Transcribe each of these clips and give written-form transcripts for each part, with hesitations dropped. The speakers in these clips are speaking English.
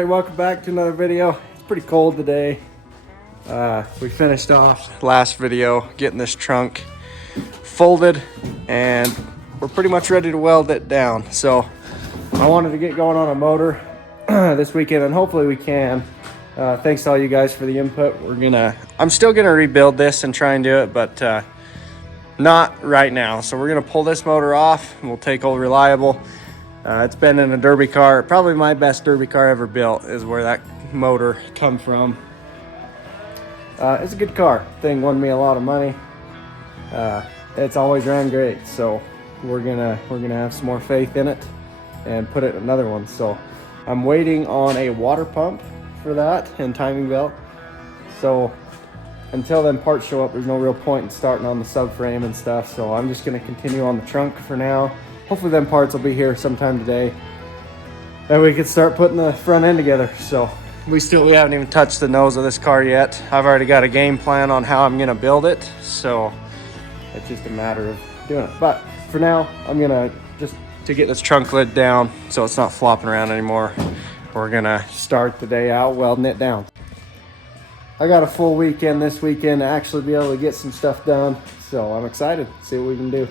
everybody, welcome back to another video. It's pretty cold today. We finished off last video getting this trunk folded and we're pretty much ready to weld it down. So I wanted to get going on a motor this weekend and hopefully we can. Thanks to all you guys for the input. I'm still gonna rebuild this and try and do it, but not right now. So we're gonna pull this motor off and we'll take old Reliable. It's been in a derby car. Probably my best derby car ever built is where that motor come from. It's a good car. Thing won me a lot of money. It's always ran great. So we're gonna have some more faith in it and put it in another one. So I'm waiting on a water pump for that and timing belt. So until then parts show up, there's no real point in starting on the subframe and stuff. So I'm just gonna continue on the trunk for now. Hopefully them parts will be here sometime today. Then we can start putting the front end together. So we haven't even touched the nose of this car yet. I've already got a game plan on how I'm gonna build it. So it's just a matter of doing it. But for now, I'm gonna to get this trunk lid down so it's not flopping around anymore. We're gonna start the day out welding it down. I got a full weekend this weekend to actually be able to get some stuff done. So I'm excited to see what we can do.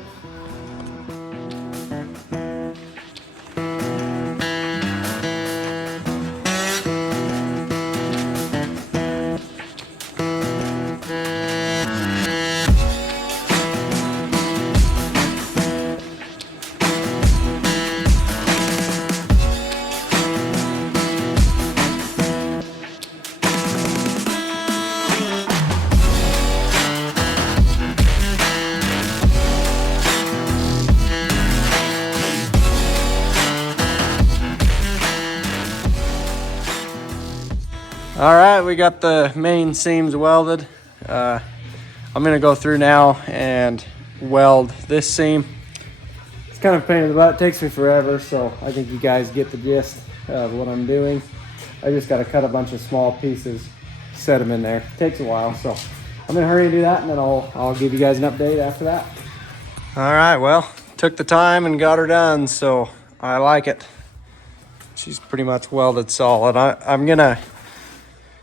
All right, we got the main seams welded. I'm gonna go through now and weld this seam. It's kind of a pain in the butt, it takes me forever, so I think you guys get the gist of what I'm doing. I just gotta cut a bunch of small pieces, set them in there. It takes a while, so I'm gonna hurry and do that, and then I'll give you guys an update after that. All right, well, took the time and got her done, so I like it. She's pretty much welded solid. I'm gonna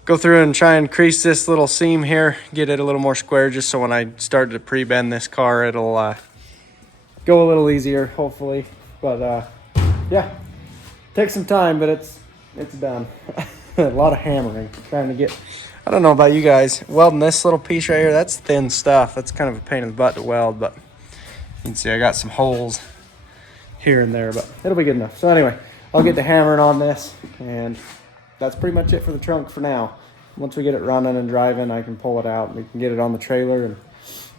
go through and try and crease this little seam here, get it a little more square, just so when I start to pre-bend this car, it'll go a little easier, hopefully. But yeah, takes some time, but it's done. A lot of hammering, trying to get, I don't know about you guys, welding this little piece right here, that's thin stuff. That's kind of a pain in the butt to weld, but you can see I got some holes here and there, but it'll be good enough. So anyway, I'll get to hammering on this, and that's pretty much it for the trunk for now. Once we get it running and driving, I can pull it out and we can get it on the trailer and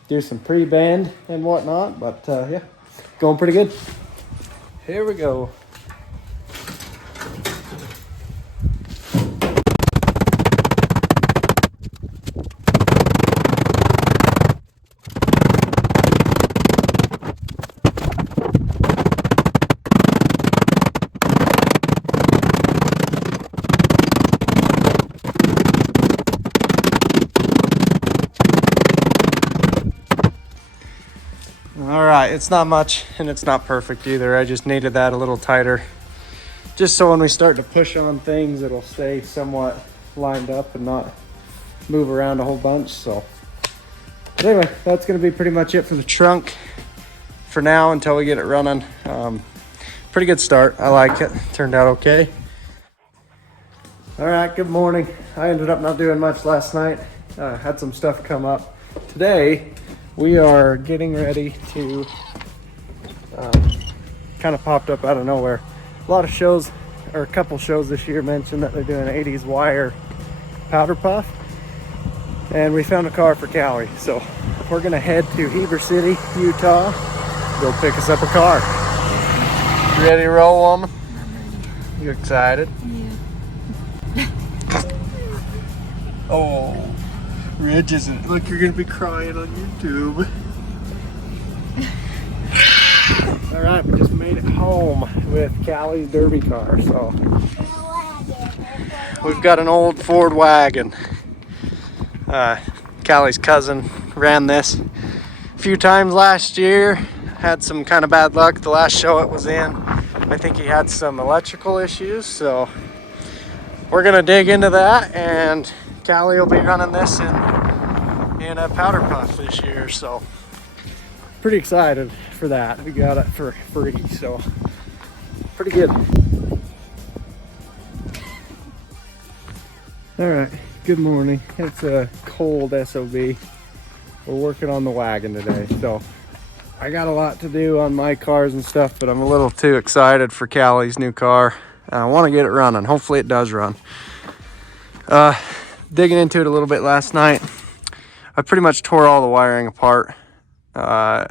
do some pre-bend and whatnot. But yeah, going pretty good. Here we go. All right, it's not much and it's not perfect either. I just needed that a little tighter, just so when we start to push on things, it'll stay somewhat lined up and not move around a whole bunch. So but anyway, that's gonna be pretty much it for the trunk for now until we get it running. Pretty good start, I like it, turned out okay. All right, good morning. I ended up not doing much last night. Had some stuff come up. Today, we are getting ready to, kind of popped up out of nowhere. A lot of shows, or a couple shows this year mentioned that they're doing 80s wire powder puff. And we found a car for Callie. So we're gonna head to Heber City, Utah, go pick us up a car. You ready to roll, woman? You excited? Yeah. Oh. Rich isn't. Look, you're gonna be crying on YouTube. All right, we just made it home with Callie's derby car. So we've got an old Ford wagon. Callie's cousin ran this a few times last year. Had some kind of bad luck the last show it was in. I think he had some electrical issues, so we're gonna dig into that, and Callie will be running this in a powder puff this year, so pretty excited for that. We got it for free, so pretty good. All right, good morning. It's a cold SOB. We're working on the wagon today, so I got a lot to do on my cars and stuff, but I'm a little too excited for Callie's new car. I want to get it running. Hopefully it does run. Digging into it a little bit last night, I pretty much tore all the wiring apart. Not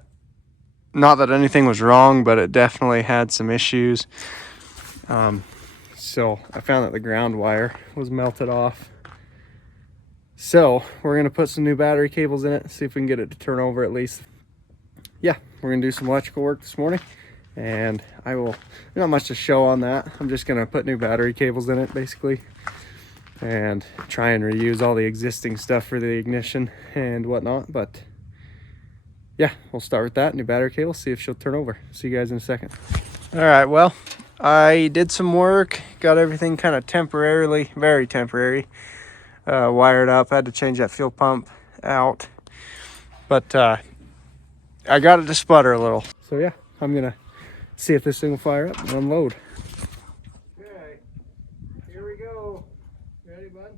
that anything was wrong, but it definitely had some issues. So I found that the ground wire was melted off. So we're gonna put some new battery cables in it, see if we can get it to turn over at least. Yeah, we're gonna do some electrical work this morning, and there's not much to show on that. I'm just gonna put new battery cables in it basically, and try and reuse all the existing stuff for the ignition and whatnot. But yeah, we'll start with that, new battery cable, see if she'll turn over. See you guys in a second. All right, well, I did some work, got everything kind of temporarily, very temporary, wired up. I had to change that fuel pump out, but I got it to sputter a little. So yeah, I'm gonna see if this thing will fire up and unload. Okay, here we go. Ready, bud?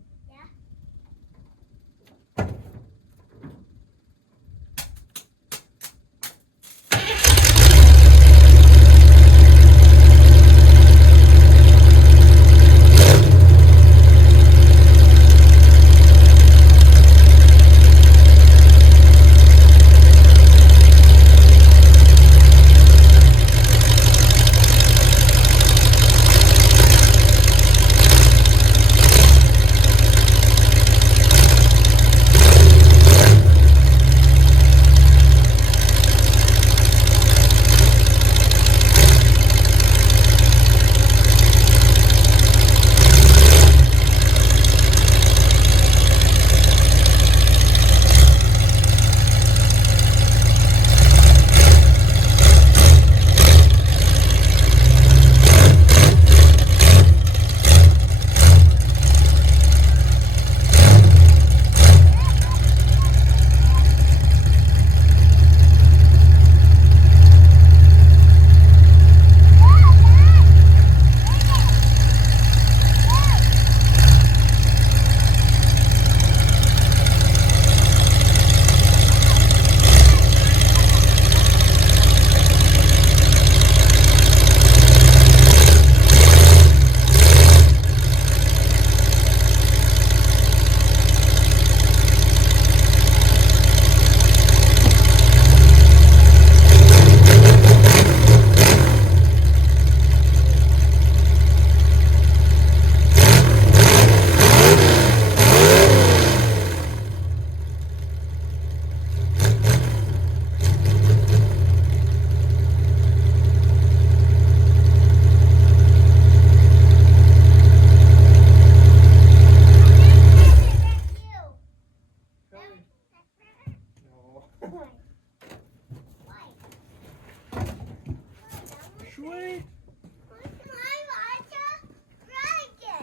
Sweet.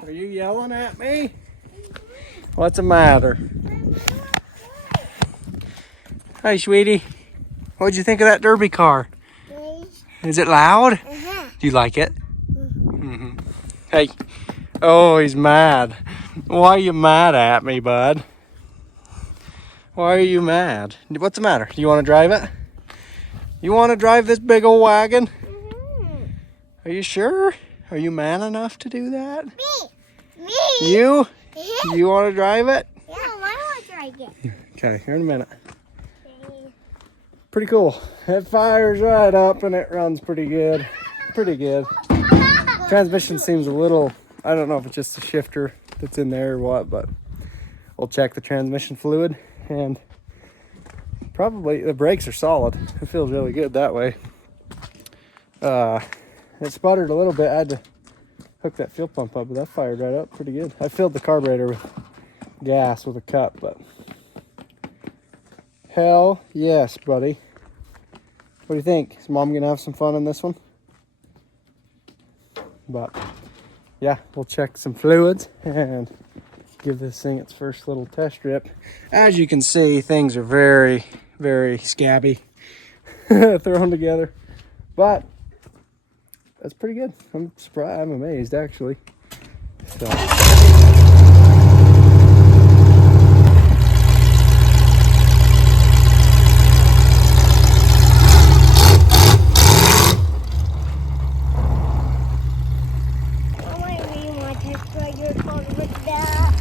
Are you yelling at me? What's the matter? Hey, sweetie. What'd you think of that derby car? Is it loud? Do you like it? Hey. Oh, he's mad. Why are you mad at me, bud? Why are you mad? What's the matter? Do you want to drive it? You want to drive this big old wagon? Are you sure? Are you man enough to do that? Me. You? You want to drive it? Yeah, I want to drive it. Okay, here in a minute. Pretty cool. It fires right up and it runs pretty good. Pretty good. Transmission seems a little, I don't know if it's just the shifter that's in there or what, but we'll check the transmission fluid, and probably the brakes are solid. It feels really good that way. It sputtered a little bit. I had to hook that fuel pump up, but that fired right up pretty good. I filled the carburetor with gas with a cup, but hell yes, buddy. What do you think? Is Mom gonna have some fun on this one? But yeah, we'll check some fluids and give this thing its first little test trip. As you can see, things are very, very scabby thrown together, but that's pretty good. I'm surprised. I'm amazed, actually. So.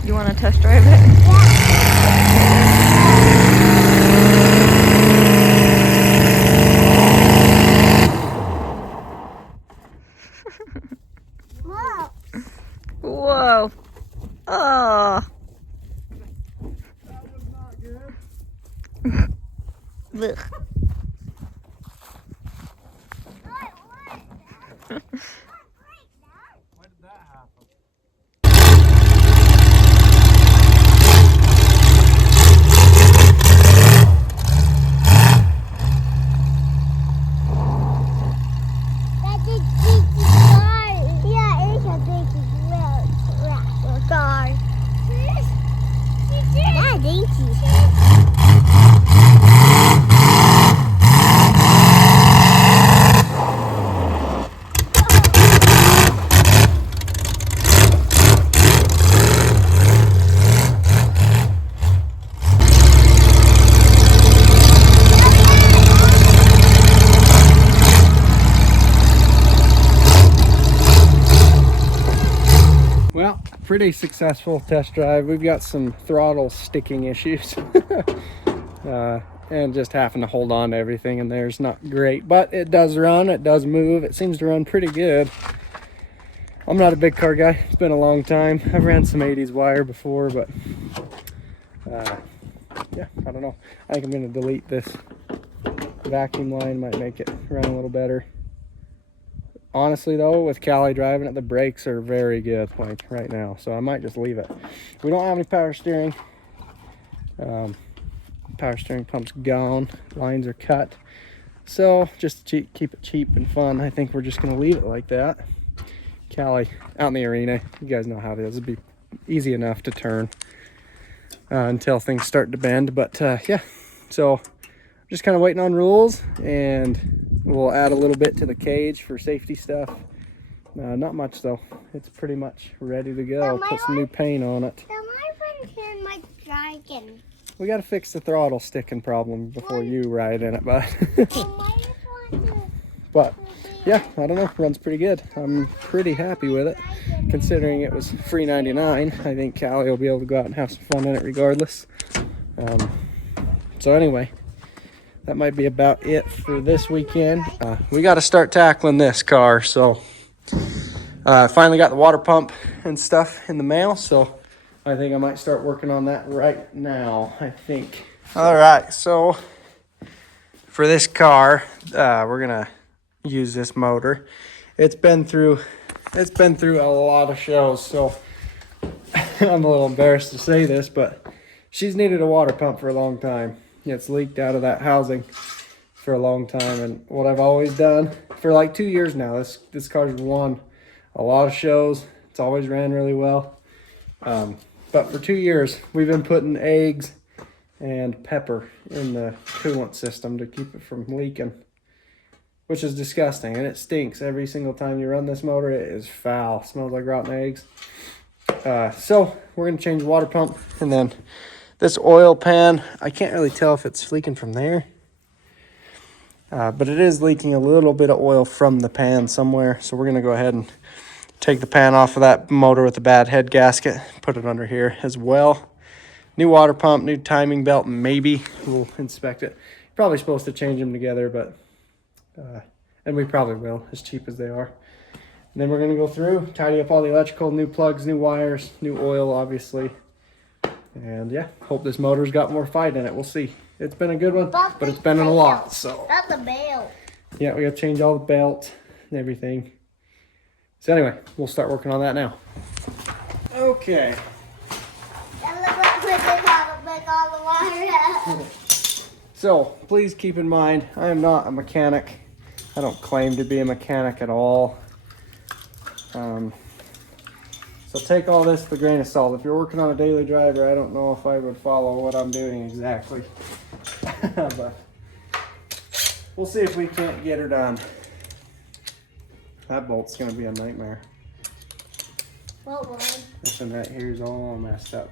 You want to test drive it? Whoa. Whoa. Oh. That was not good. Ugh. Why did that happen? That's a big car. Yeah, it's a big car. Yeah, dinky. Well, pretty successful test drive. We've got some throttle sticking issues and just having to hold on to everything in there is not great, but it does run, it does move, it seems to run pretty good. I'm not a big car guy. It's been a long time. I've ran some 80s wire before, but yeah, I don't know. I think I'm going to delete this vacuum line, might make it run a little better. Honestly though, with Callie driving it, the brakes are very good like right now, so I might just leave it. We don't have any power steering. Power steering pump's gone, lines are cut, so just to keep it cheap and fun, I think we're just gonna leave it like that. Callie out in the arena, you guys know how it is. It'd be easy enough to turn until things start to bend, but yeah, so just kind of waiting on rules, and we'll add a little bit to the cage for safety stuff. Not much though. It's pretty much ready to go. Put some new paint on it. My dragon. We got to fix the throttle sticking problem before you ride in it, bud. But yeah, I don't know. Runs pretty good. I'm pretty happy with it, considering it was free 99. I think Callie will be able to go out and have some fun in it regardless. So anyway, that might be about it for this weekend. We got to start tackling this car. So finally got the water pump and stuff in the mail. So I think I might start working on that right now, I think. All right. So for this car, we're going to use this motor. It's been through a lot of shows. So I'm a little embarrassed to say this, but she's needed a water pump for a long time. It's leaked out of that housing for a long time, and what I've always done for like 2 years now, this car's won a lot of shows. It's always ran really well, but for 2 years we've been putting eggs and pepper in the coolant system to keep it from leaking, which is disgusting, and it stinks every single time you run this motor. It is foul. It smells like rotten eggs. So we're gonna change the water pump, and then this oil pan, I can't really tell if it's leaking from there, but it is leaking a little bit of oil from the pan somewhere. So we're going to go ahead and take the pan off of that motor with the bad head gasket, put it under here as well. New water pump, new timing belt, maybe. We'll inspect it. Probably supposed to change them together, but, and we probably will, as cheap as they are. And then we're going to go through, tidy up all the electrical, new plugs, new wires, new oil, obviously. And yeah, hope this motor's got more fight in it. We'll see. It's been a good one, but it's been in a lot. So That's the belt. yeah, we got to change all the belt and everything. So anyway, we'll start working on that now. Okay. So please keep in mind, I am not a mechanic. I don't claim to be a mechanic at all. So take all this with a grain of salt. If you're working on a daily driver, I don't know if I would follow what I'm doing exactly. But we'll see if we can't get her done. That bolt's gonna be a nightmare. What one? This one right here is all messed up.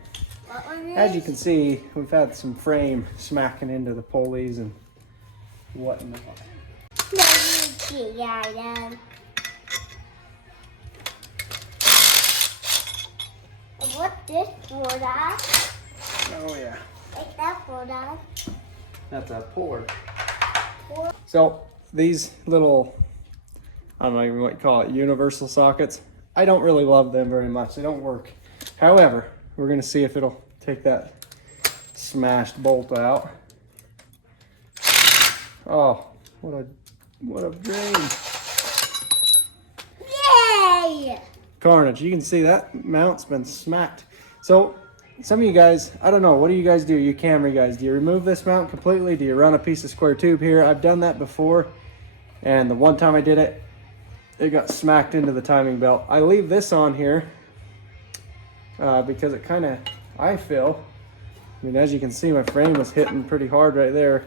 What one is? As you can see, we've had some frame smacking into the pulleys and whatnot. What's this for, Dad? Oh yeah, What's that for, Dad? that's a puller. So these little, I don't know even what you call it, universal sockets, I don't really love them very much. They don't work. However, we're gonna see if it'll take that smashed bolt out. Oh, what a drain. Yay! Carnage. You can see that mount's been smacked. So some of you guys, I don't know, what do you guys do, you Camry guys? Do you remove this mount completely? Do you run a piece of square tube here? I've done that before, and the one time I did it, it got smacked into the timing belt. I leave this on here because it kind of, I feel, I mean, as you can see, my frame was hitting pretty hard right there.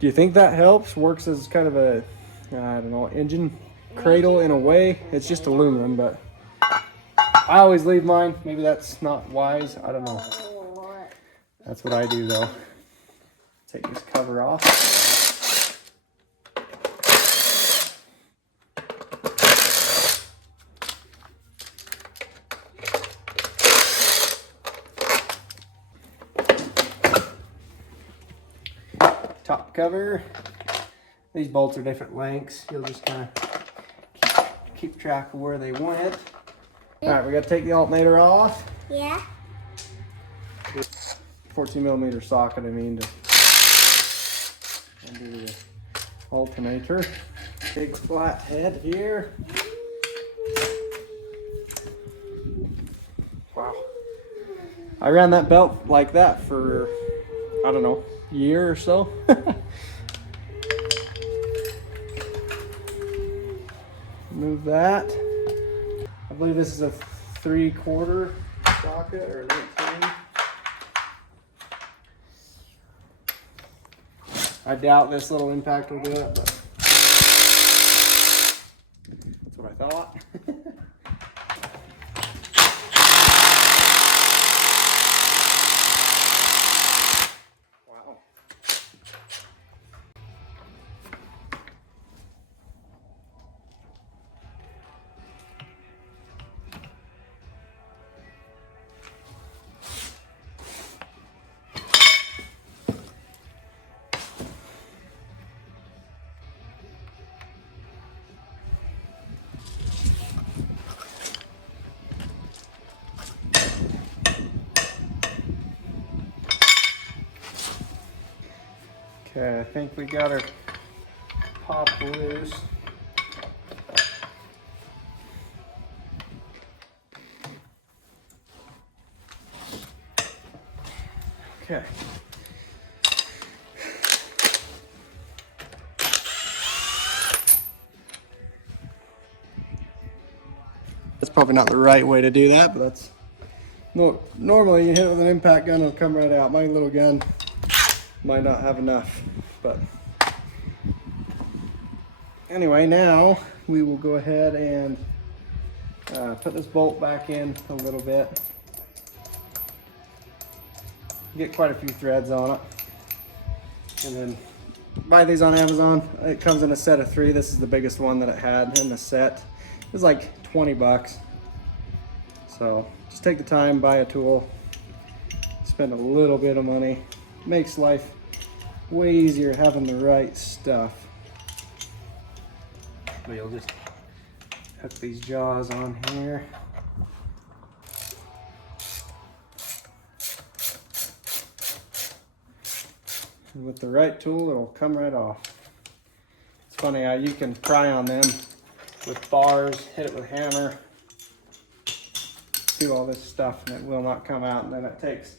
Do you think that helps? Works as kind of a, I don't know, engine cradle in a way. It's just aluminum, but I always leave mine. Maybe that's not wise. I don't know. That's what I do though. Take this cover off. Top cover. These bolts are different lengths. You'll just kind of keep track of where they went. All right, we got to take the alternator off. Yeah. 14mm socket, I mean, to undo the alternator. Big flat head here. Wow. I ran that belt like that for, I don't know, a year or so. Move that. I believe this is a 3/4 socket or 18. I doubt this little impact will do it, but that's what I thought. Wow. Okay, I think we got her popped loose. Okay. That's probably not the right way to do that, but that's no. Normally, you hit it with an impact gun, it'll come right out. My little gun might not have enough, but anyway, now we will go ahead and put this bolt back in a little bit. Get quite a few threads on it, and then buy these on Amazon. It comes in a set of 3. This is the biggest one that it had in the set. It was like 20 bucks. So just take the time, buy a tool, spend a little bit of money. Makes life way easier having the right stuff. But you'll just hook these jaws on here. And with the right tool, it'll come right off. It's funny how you can pry on them with bars, hit it with a hammer, do all this stuff, and it will not come out. And then it takes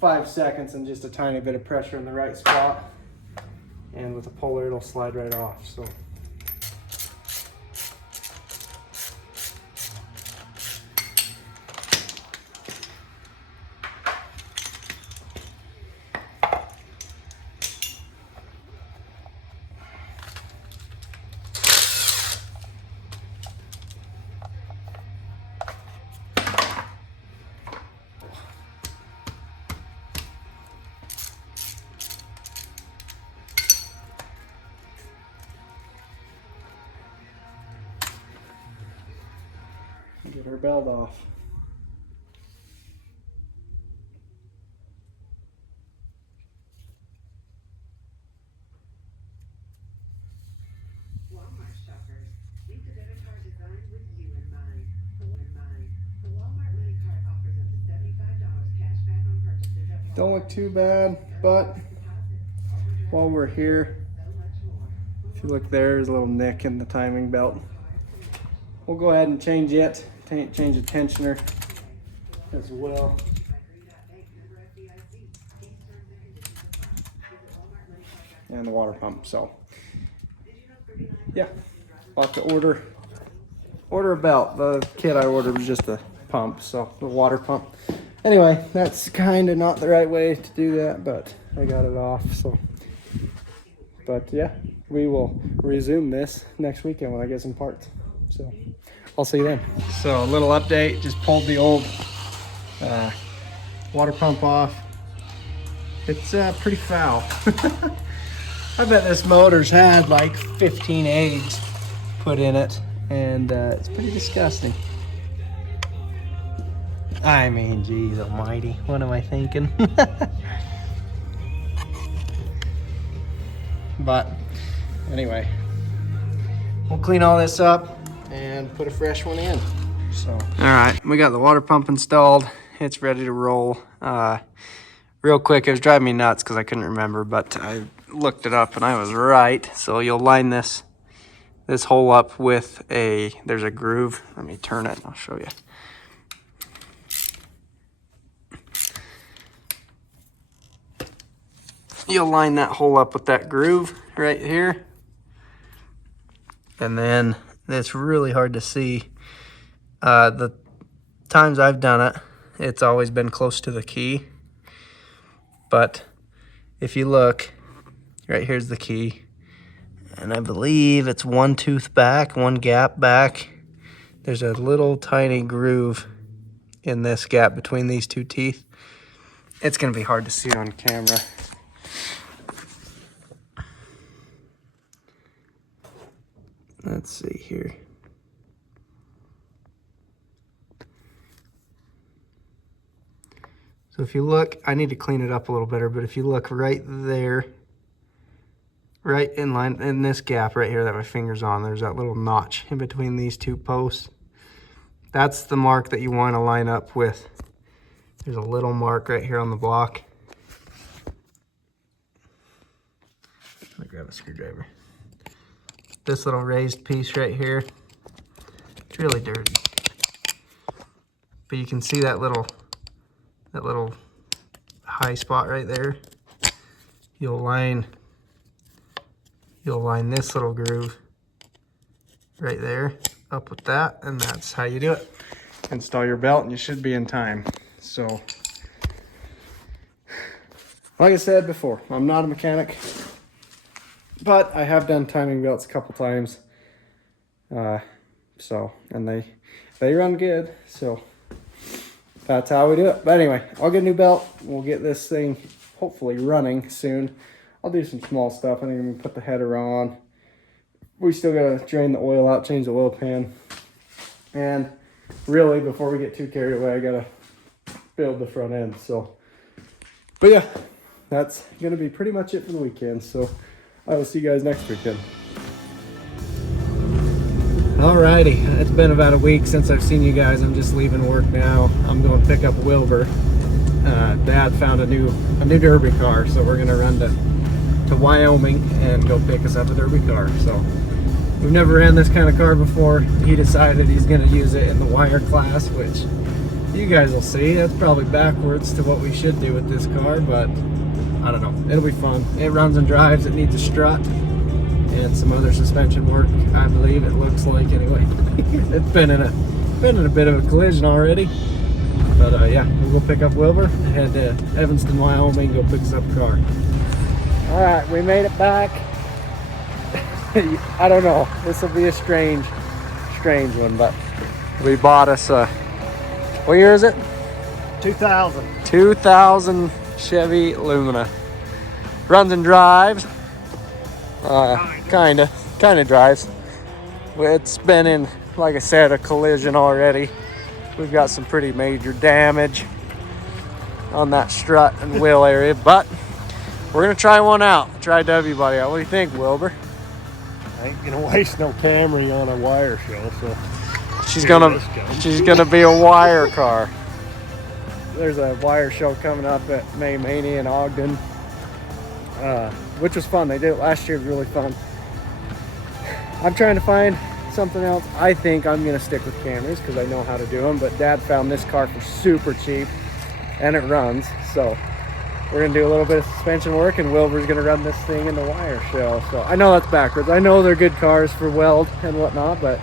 5 seconds and just a tiny bit of pressure in the right spot, and with a puller it'll slide right off. So Get her belt off. Walmart shoppers, think the debit card designed with you in mind. The Walmart Money Card offers up to $75 cash back on purchases at Walmart. Don't look too bad, but while we're here, if you look there's a little nick in the timing belt. We'll go ahead and change it, change the tensioner as well. And the water pump, so yeah, I'll have to order a belt. The kit I ordered was just a pump, so the water pump. Anyway, that's kind of not the right way to do that, but I got it off, so. But yeah, we will resume this next weekend when I get some parts. So I'll see you then. So a little update, just pulled the old water pump off. It's pretty foul. I bet this motor's had like 15 eggs put in it, and it's pretty disgusting. I mean, geez almighty, what am I thinking? But anyway, we'll clean all this up and put a fresh one in. So, all right, we got the water pump installed. It's ready to roll. Real quick, it was driving me nuts because I couldn't remember, but I looked it up and I was right. So you'll line this hole up with there's a groove. Let me turn it and I'll show you. You'll line that hole up with that groove right here. And then it's really hard to see. The times I've done it, it's always been close to the key. But if you look, right here's the key. And I believe it's one tooth back, one gap back. There's a little tiny groove in this gap between these two teeth. It's gonna be hard to see on camera. Let's see here. So if you look, I need to clean it up a little better, but if you look right there, right in line, in this gap right here that my finger's on, there's that little notch in between these two posts. That's the mark that you want to line up with. There's a little mark right here on the block. Let me grab a screwdriver. This little raised piece right here, it's really dirty. But you can see that little high spot right there. You'll line this little groove right there up with that, and that's how you do it. Install your belt and you should be in time. So, like I said before, I'm not a mechanic, but I have done timing belts a couple times. And they run good, so that's how we do it. But anyway, I'll get a new belt. We'll get this thing hopefully running soon. I'll do some small stuff. I think I'm gonna put the header on. We still gotta drain the oil out, change the oil pan. And really, before we get too carried away, I gotta build the front end. So, but yeah, that's gonna be pretty much it for the weekend. So I will see you guys next weekend. Alrighty, it's been about a week since I've seen you guys. I'm just leaving work now. I'm going to pick up Willbur. Dad found a new derby car, so we're gonna run to Wyoming and go pick us up a derby car. So we've never ran this kind of car before. He decided he's gonna use it in the wire class, which you guys will see. That's probably backwards to what we should do with this car, but I don't know. It'll be fun. It runs and drives. It needs a strut and some other suspension work, I believe it looks like anyway. It's been in a bit of a collision already. But yeah, we'll go pick up Willbur, head to Evanston, Wyoming, go pick us up a car. All right, we made it back. I don't know, this will be a strange one, but we bought us a, what year is it? 2000 Chevy Lumina. Runs and drives. Kinda drives. It's been in, like I said, a collision already. we've got some pretty major damage on that strut and wheel area, but we're gonna try one out. Try W body out. What do you think, Wilbur? I ain't gonna waste no Camry on a wire show, so She's gonna be a wire car. there's a wire show coming up at May Mania in Ogden, which was fun. They did it last year. It was really fun. I'm trying to find something else. I think I'm gonna stick with Camrys because I know how to do them, but Dad found this car for super cheap and it runs, so we're gonna do a little bit of suspension work and Wilbur's gonna run this thing in the wire show. So I know that's backwards. I know they're good cars for weld and whatnot, but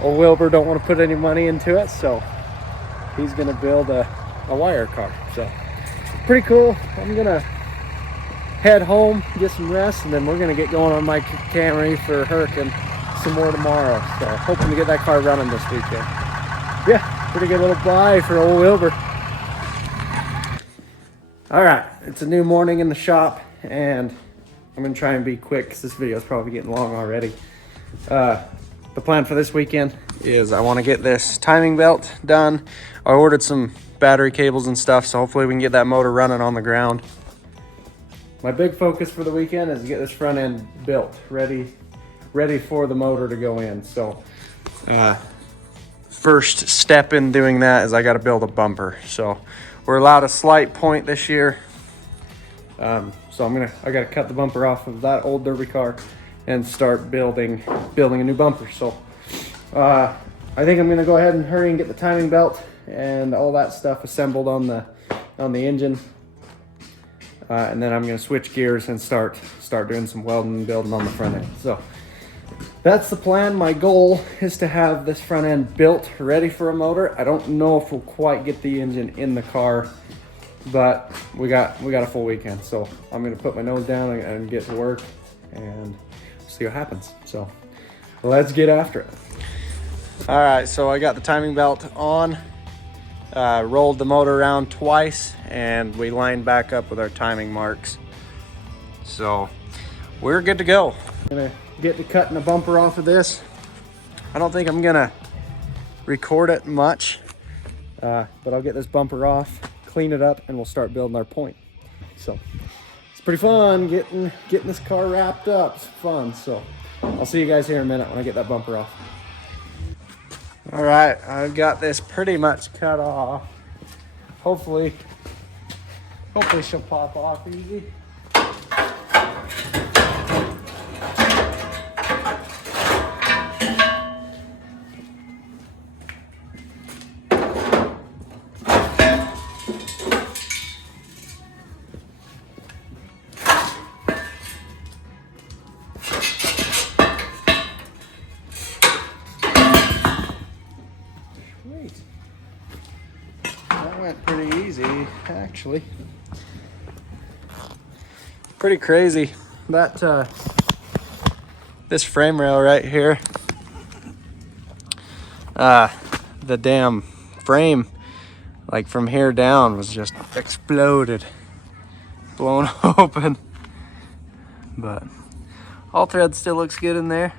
old Wilbur don't want to put any money into it, so he's gonna build a wire car. So pretty cool. I'm gonna head home, get some rest, and then we're gonna get going on my Camry for Hurricane some more tomorrow. So hoping to get that car running this weekend. Yeah, pretty good little buy for old Wilbur. All right, it's a new morning in the shop, and I'm gonna try and be quick because this video is probably getting long already. The plan for this weekend is I want to get this timing belt done. I ordered some battery cables and stuff, so hopefully we can get that motor running on the ground. My big focus for the weekend is to get this front end built, ready for the motor to go in. So first step in doing that is I got to build a bumper. So we're allowed a slight point this year. So I got to cut the bumper off of that old derby car and start building a new bumper. So I think I'm gonna go ahead and hurry and get the timing belt and all that stuff assembled on the engine. And then I'm gonna switch gears and start doing some welding and building on the front end. So that's the plan. My goal is to have this front end built, ready for a motor. I don't know if we'll quite get the engine in the car, but we got a full weekend. So I'm gonna put my nose down and get to work and see what happens. So let's get after it. All right, so I got the timing belt on, rolled the motor around twice, and we lined back up with our timing marks. So we're good to go. I'm gonna get to cutting the bumper off of this. I don't think I'm gonna record it much, but I'll get this bumper off, clean it up, and we'll start building our point. So it's pretty fun getting this car wrapped up. It's fun. So I'll see you guys here in a minute when I get that bumper off. All right, I've got this pretty much cut off. Hopefully she'll pop off easy. That went pretty easy, actually. Pretty crazy. That this frame rail right here, the damn frame, like from here down, was just exploded, blown open. But all thread still looks good in there.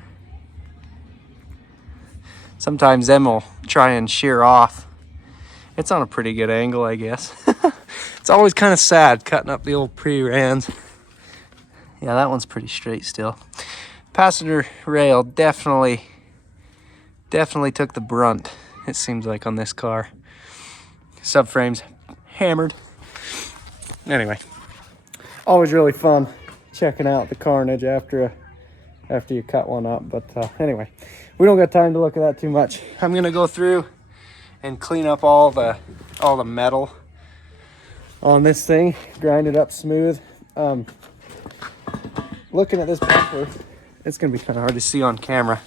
Sometimes them will try and shear off. It's on a pretty good angle, I guess. It's always kind of sad cutting up the old pre-rans. Yeah, that one's pretty straight still. Passenger rail definitely took the brunt, it seems like, on this car. Subframe's hammered. Anyway, always really fun checking out the carnage after you cut one up. But anyway, we don't got time to look at that too much. I'm gonna go through and clean up all the metal on this thing, grind it up smooth. Looking at this bumper, it's gonna be kind of hard to see on camera.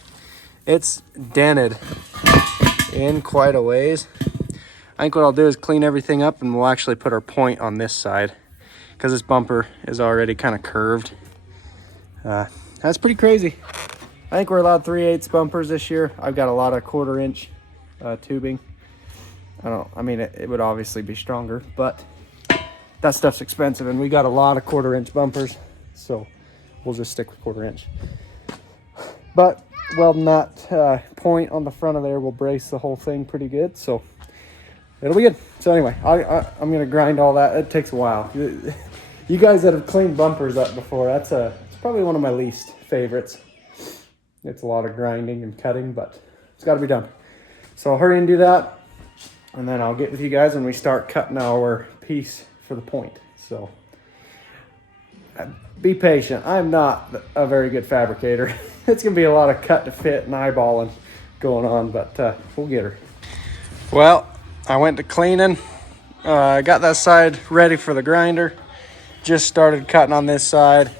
It's dented in quite a ways. I think what I'll do is clean everything up and we'll actually put our point on this side because this bumper is already kind of curved. That's pretty crazy. I think we're allowed 3/8 bumpers this year. I've got a lot of 1/4 inch tubing. I mean, it would obviously be stronger, but that stuff's expensive and we got a lot of 1/4 inch bumpers, so we'll just stick with 1/4 inch. But welding that point on the front of there will brace the whole thing pretty good. So it'll be good. So anyway, I'm gonna grind all that. It takes a while. You guys that have cleaned bumpers up before, it's probably one of my least favorites. It's a lot of grinding and cutting, but it's got to be done. So I'll hurry and do that, and then I'll get with you guys when we start cutting our piece for the point. So be patient. I'm not a very good fabricator. It's gonna be a lot of cut to fit and eyeballing going on, but we'll get her. Well, I went to cleaning. I got that side ready for the grinder. Just started cutting on this side,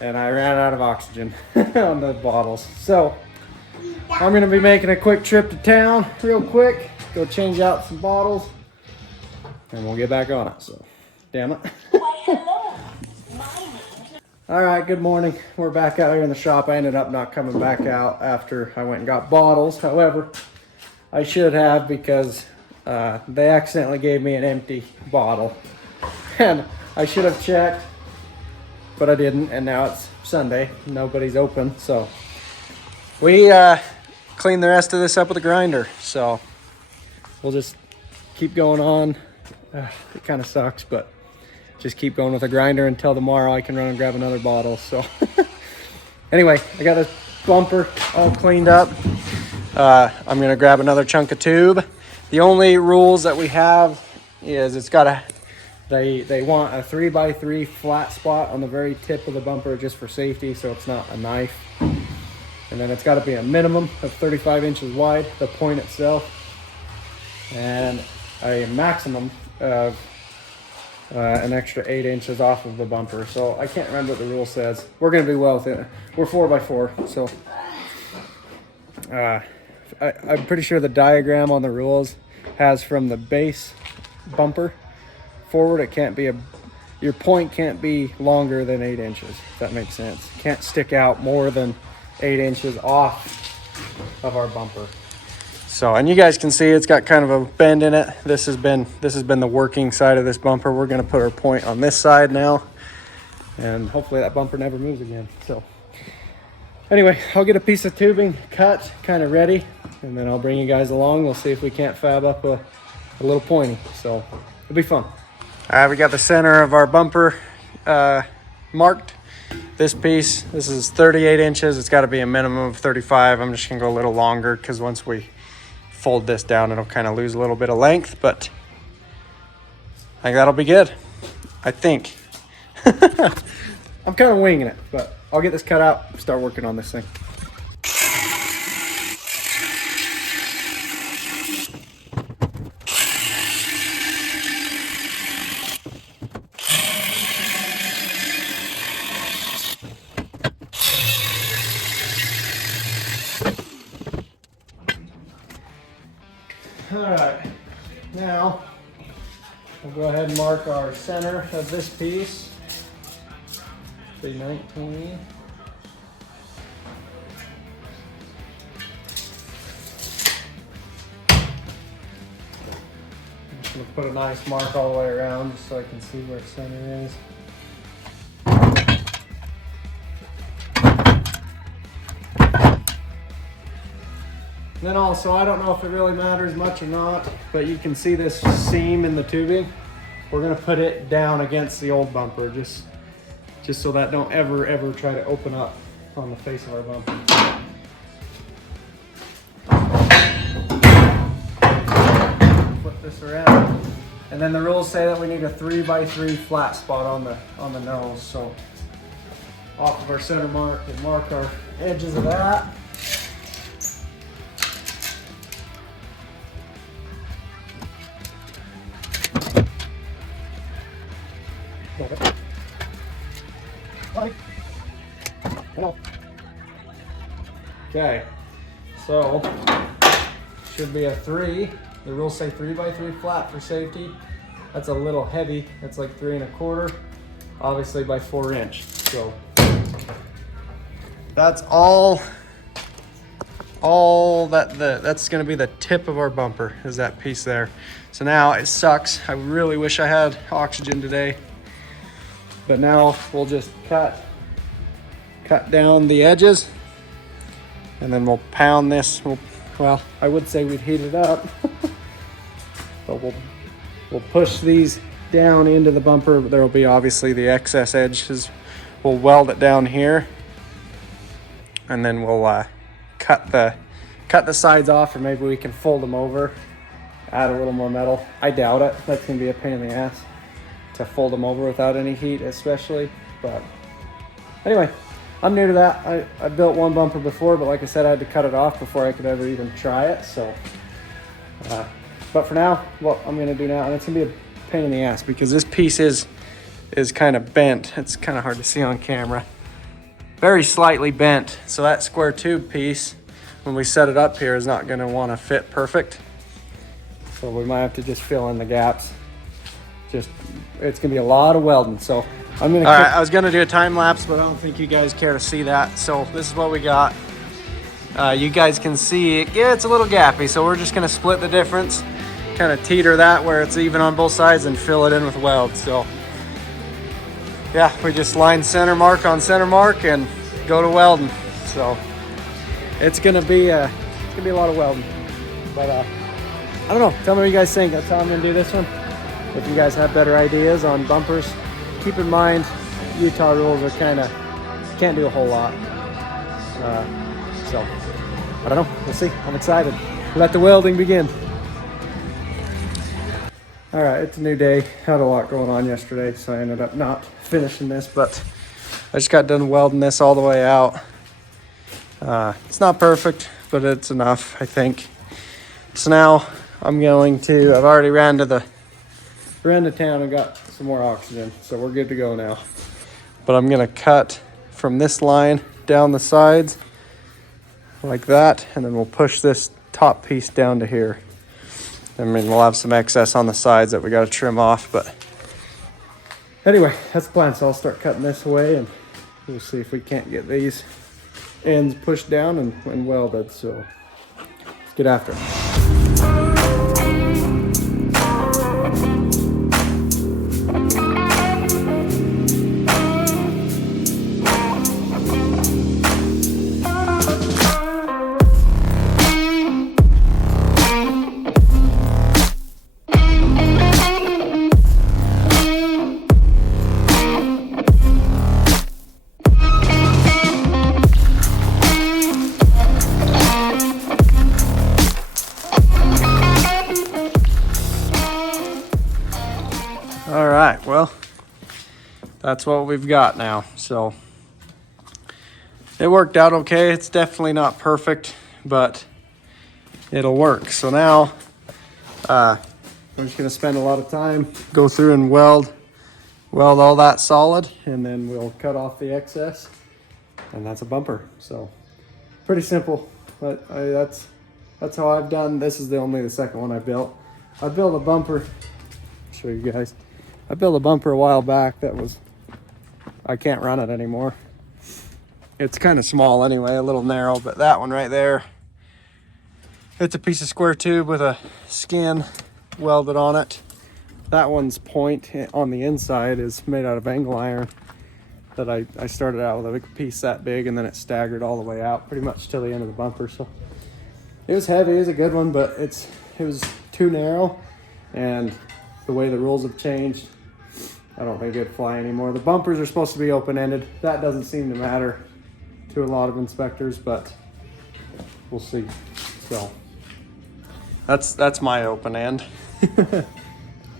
and I ran out of oxygen on the bottles. So I'm gonna be making a quick trip to town real quick, go change out some bottles, and we'll get back on it. So, damn it. All right, good morning. We're back out here in the shop. I ended up not coming back out after I went and got bottles. However, I should have, because they accidentally gave me an empty bottle. And I should have checked, but I didn't. And now it's Sunday. Nobody's open. So we cleaned the rest of this up with a grinder. So we'll just keep going on. It kind of sucks, but just keep going with a grinder until tomorrow I can run and grab another bottle. So anyway, I got a bumper all cleaned up. I'm gonna grab another chunk of tube. The only rules that we have is it's got they want a 3x3 flat spot on the very tip of the bumper just for safety, so it's not a knife. And then it's got to be a minimum of 35 inches wide, the point itself, and a maximum of an extra 8 inches off of the bumper. So I can't remember what the rule says. We're going to be well within it. We're 4x4, so I'm pretty sure the diagram on the rules has from the base bumper forward. It can't be your point can't be longer than 8 inches, if that makes sense. It can't stick out more than 8 inches off of our bumper. So, and you guys can see it's got kind of a bend in it. This has been the working side of this bumper. We're going to put our point on this side now, and hopefully that bumper never moves again. So anyway, I'll get a piece of tubing cut, kind of ready, and then I'll bring you guys along. We'll see if we can't fab up a little pointy. So it'll be fun. All right, we got the center of our bumper marked. This piece, this is 38 inches. It's got to be a minimum of 35. I'm just gonna go a little longer because once we fold this down, it'll kind of lose a little bit of length, but I think that'll be good. I think. I'm kind of winging it, but I'll get this cut out and start working on this thing. All right, now we'll go ahead and mark our center of this piece. Say 19. I'm just gonna put a nice mark all the way around just so I can see where center is. And then also, I don't know if it really matters much or not, but you can see this seam in the tubing. We're gonna put it down against the old bumper, just so that don't ever try to open up on the face of our bumper. Flip this around. And then the rules say that we need a 3x3 flat spot on the nose. So off of our center mark and mark our edges of that. Okay, so should be a 3. The rules say 3x3 flat for safety. That's a little heavy. That's like 3 1/4, obviously by 4 inch. So that's all that's going to be the tip of our bumper, is that piece there. So now it sucks. I really wish I had oxygen today. But now we'll just cut down the edges, and then we'll pound this. Well, I would say we'd heat it up, But we'll push these down into the bumper. There will be obviously the excess edges. We'll weld it down here, and then we'll cut the sides off, or maybe we can fold them over, add a little more metal. I doubt it. That's gonna be a pain in the ass to fold them over without any heat, especially. But anyway, I'm new to that. I built one bumper before, but like I said, I had to cut it off before I could ever even try it. So, but for now, what I'm gonna do now, and it's gonna be a pain in the ass because this piece is kind of bent. It's kind of hard to see on camera. Very slightly bent. So that square tube piece, when we set it up here, is not gonna wanna fit perfect. So we might have to just fill in the gaps. It's gonna be a lot of welding. So I'm gonna. All right, I was gonna do a time lapse, but I don't think you guys care to see that. So this is what we got. You guys can see, yeah, it's a little gappy. So we're just gonna split the difference, kind of teeter that where it's even on both sides, and fill it in with weld. So yeah, we just line center mark on center mark and go to welding. So it's gonna be a lot of welding. But I don't know. Tell me what you guys think. That's how I'm gonna do this one. If you guys have better ideas on bumpers, keep in mind Utah rules are kind of can't do a whole lot. So I don't know. We'll see. I'm excited. Let the welding begin. All right, it's a new day. Had a lot going on yesterday, so I ended up not finishing this, but I just got done welding this all the way out. It's not perfect, but it's enough, I think. So now I'm going to, I've already ran to town and got some more oxygen, so we're good to go now. But I'm gonna cut from this line down the sides like that, and then we'll push this top piece down to here. I mean, we'll have some excess on the sides that we got to trim off, but anyway, that's the plan. So I'll start cutting this away, and we'll see if we can't get these ends pushed down and welded. So let's get after it. All right, well, that's what we've got now. So it worked out okay. It's definitely not perfect, but it'll work. So now I'm just gonna spend a lot of time, go through and weld all that solid, and then we'll cut off the excess, and that's a bumper. So pretty simple, but that's how I've done. This is only the second one I built. I built a bumper, I'll show you guys. I built a bumper a while back that I can't run it anymore. It's kind of small anyway, a little narrow, but that one right there, it's a piece of square tube with a skin welded on it. That one's point on the inside is made out of angle iron that I started out with a piece that big, and then it staggered all the way out pretty much till the end of the bumper. So it was heavy, it was a good one, but it was too narrow, and the way the rules have changed, I don't think it'd fly anymore. The bumpers are supposed to be open-ended. That doesn't seem to matter to a lot of inspectors, but we'll see. So that's my open end.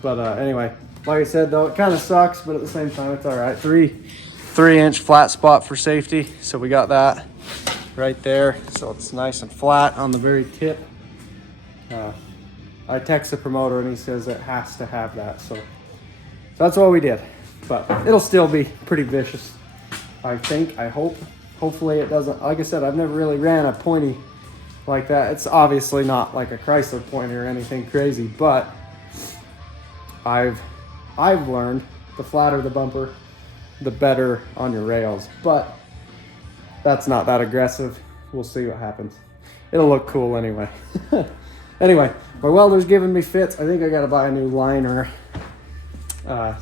But anyway, like I said, though, it kind of sucks, but at the same time, it's all right. 3-inch flat spot for safety. So we got that right there. So it's nice and flat on the very tip. I text the promoter and he says it has to have that. So that's what we did, but it'll still be pretty vicious. I think, I hope. Hopefully it doesn't, like I said, I've never really ran a pointy like that. It's obviously not like a Chrysler pointy or anything crazy, but I've learned the flatter the bumper, the better on your rails, but that's not that aggressive. We'll see what happens. It'll look cool anyway. Anyway, my welder's giving me fits. I think I gotta buy a new liner.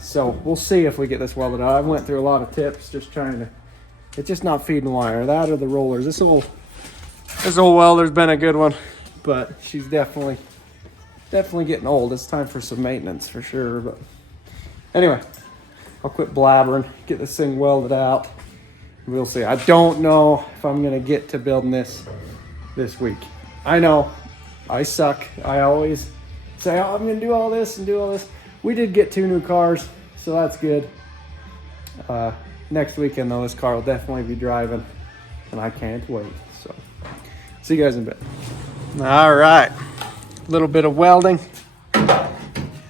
So we'll see if we get this welded out. I went through a lot of tips just trying to, it's just not feeding wire. That or the rollers. This old welder's been a good one, but she's definitely definitely getting old. It's time for some maintenance for sure. But anyway, I'll quit blabbering, get this thing welded out. We'll see. I don't know if I'm gonna get to building this week. I know I suck. I always say, oh, I'm gonna do all this and do all this. We did get 2 new cars, so that's good. Next weekend though, this car will definitely be driving, and I can't wait. So see you guys in a bit. All right, a little bit of welding,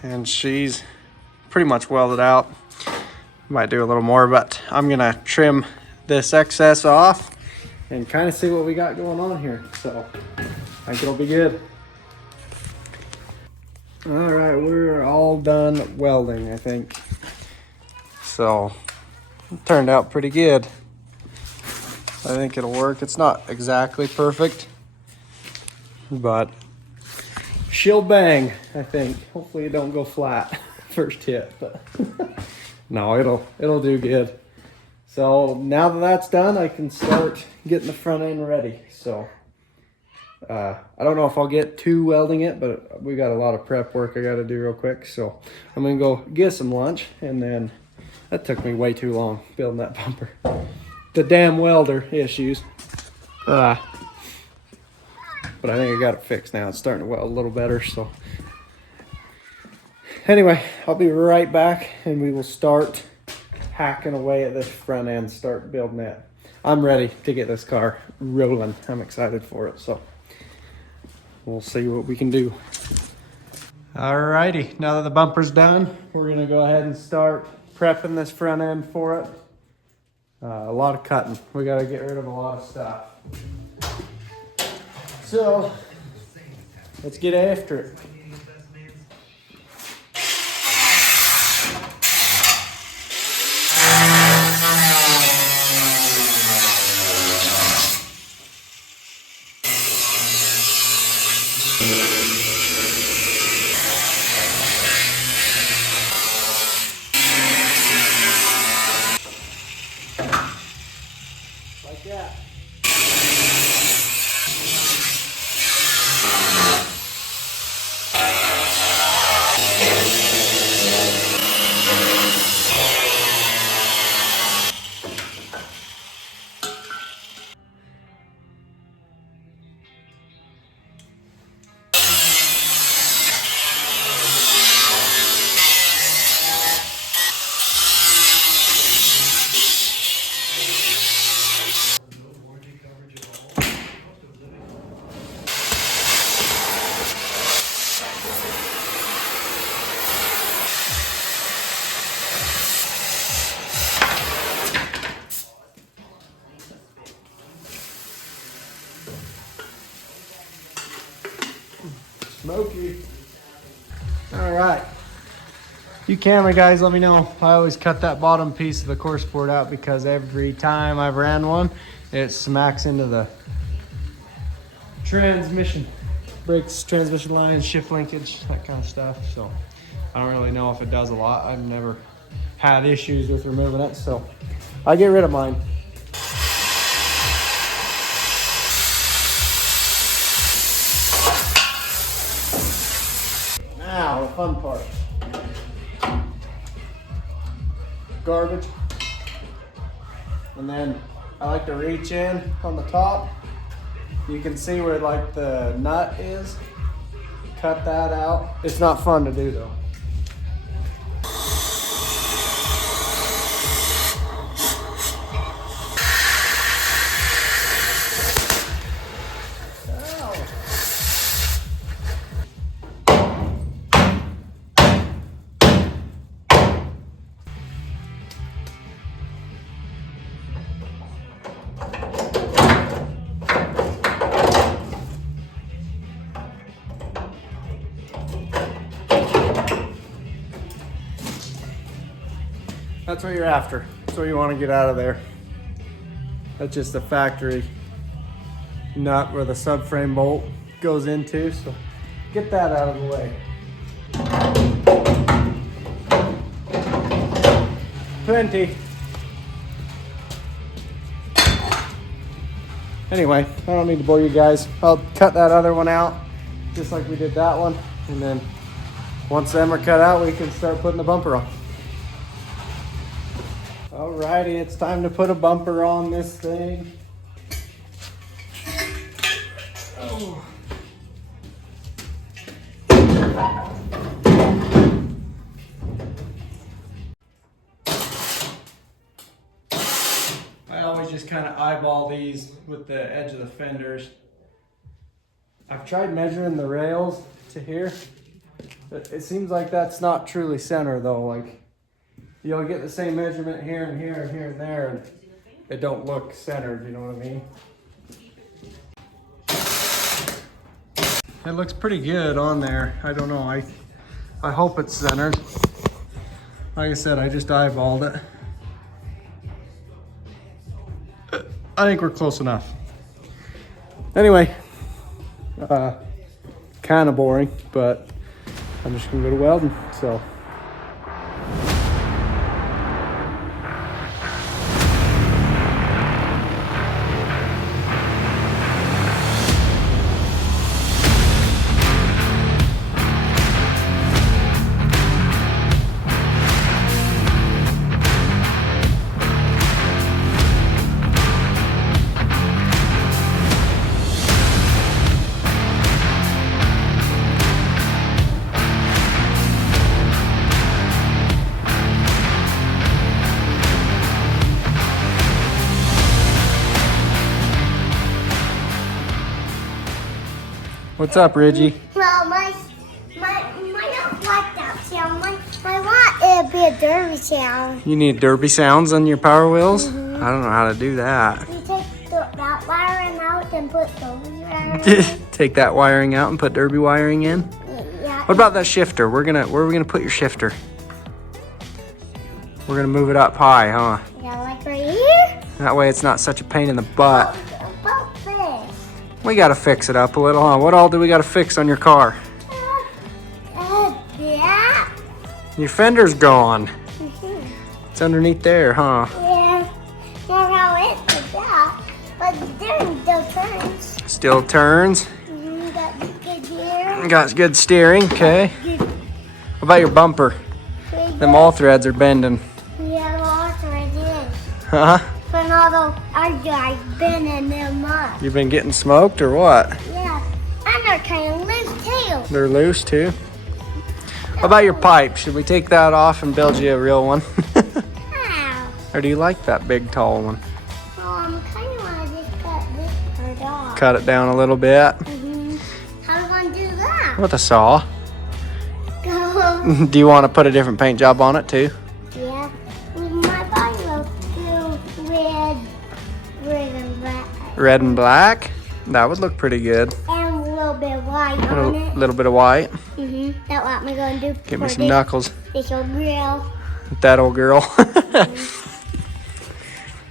and she's pretty much welded out. Might do a little more, but I'm gonna trim this excess off and kind of see what we got going on here. So I think it'll be good. All right, we're all done welding, I think. So it turned out pretty good. I think it'll work. It's not exactly perfect, but she'll bang, I think. Hopefully it don't go flat first hit, but no, it'll do good. So now that that's done, I can start getting the front end ready. So I don't know if I'll get to welding it, but we got a lot of prep work I got to do real quick. So I'm gonna go get some lunch, and then that took me way too long building that bumper. The damn welder issues. But I think I got it fixed now. It's starting to weld a little better. So anyway, I'll be right back, and we will start hacking away at this front end, start building it. I'm ready to get this car rolling. I'm excited for it. So we'll see what we can do. Alrighty, now that the bumper's done, we're gonna go ahead and start prepping this front end for it. A lot of cutting. We gotta get rid of a lot of stuff. So let's get after it. Like that. Smoky. All right. You Camry guys, let me know. I always cut that bottom piece of the course board out because every time I've ran one, it smacks into the transmission. Brakes, transmission lines, shift linkage, that kind of stuff. So I don't really know if it does a lot. I've never had issues with removing it, so I get rid of mine. Now, the fun part. Garbage. And then I like to reach in on the top. You can see where like the nut is. Cut that out. It's not fun to do though. That's what you're after. That's what you want to get out of there. That's just the factory nut where the subframe bolt goes into. So get that out of the way. 20. Anyway, I don't need to bore you guys. I'll cut that other one out just like we did that one. And then once them are cut out, we can start putting the bumper on. Alrighty, it's time to put a bumper on this thing. Oh. I always just kind of eyeball these with the edge of the fenders. I've tried measuring the rails to here, but it seems like that's not truly center though. Like, you'll get the same measurement here and here and here and there, and it don't look centered, you know what I mean? It looks pretty good on there. I don't know, I hope it's centered. Like I said, I just eyeballed it. I think we're close enough. Anyway, kind of boring, but I'm just gonna go to Welding, so. What's up, Reggie? Well, my don't like that sound. My want it to be a derby sound. You need derby sounds on your Power Wheels? I don't know how to do that. You take that wiring out and put those wiring. Take that wiring out and put derby wiring in? Yeah. What about that shifter? Where are we gonna put your shifter? We're gonna move it up high, huh? Yeah, like right here. That way it's not such a pain in the butt. About this. We gotta fix it up a little, huh? What all do we gotta fix on your car? Yeah. Your fender's gone. It's underneath there, huh? Yeah. More how it's the back, but there still turns. Still turns. Got good gear. Got good steering, okay. What about your bumper? Them all threads are bending. Yeah, lost right in. Huh? But although I've been in them up. You been getting smoked or what? Yeah. And they're kind of loose too. They're loose too. What about your pipe? Should we take that off and build you a real one? How? Or do you like that big tall one? Well, I'm kind of want to just cut this part off. Cut it down a little bit. How do I want to do that? With a saw. Go. Do you want to put a different paint job on it too? Yeah. My body will do red and black. Red and black? That would look pretty good. And a little bit of white A on it. little bit of white. That's what I'm going to do. Give me for some this, knuckles. This old grill. That old girl.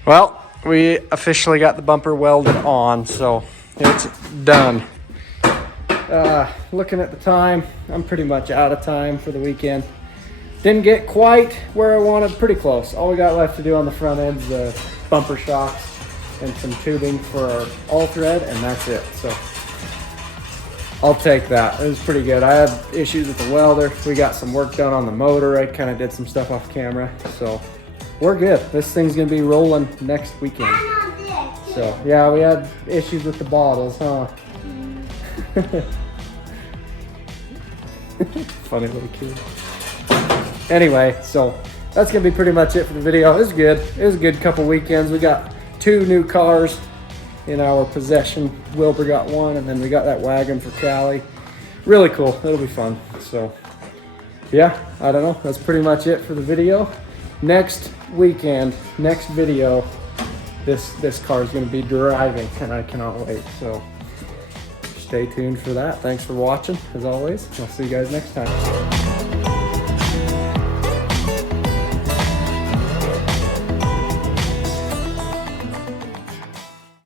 Well, we officially got the bumper welded on, so it's done. Looking at the time, I'm pretty much out of time for the weekend. Didn't get quite where I wanted, pretty close. All we got left to do on the front end is the bumper shocks and some tubing for our all thread, and that's it. So I'll take that. It was pretty good. I had issues with the welder. We got some work done on the motor. I kind of did some stuff off camera, so we're good. This thing's gonna be rolling next weekend. And on this. So yeah, we had issues with the bottles, huh? Funny little kid. Anyway, so that's gonna be pretty much it for the video. It was good. It was a good couple weekends. We got 2 new cars in our possession. Willbur got one, and then we got that wagon for Callie. Really cool. It'll be fun. So yeah, I don't know. That's pretty much it for the video. Next weekend, next video, this car is gonna be driving, and I cannot wait. So stay tuned for that. Thanks for watching, as always. I'll see you guys next time.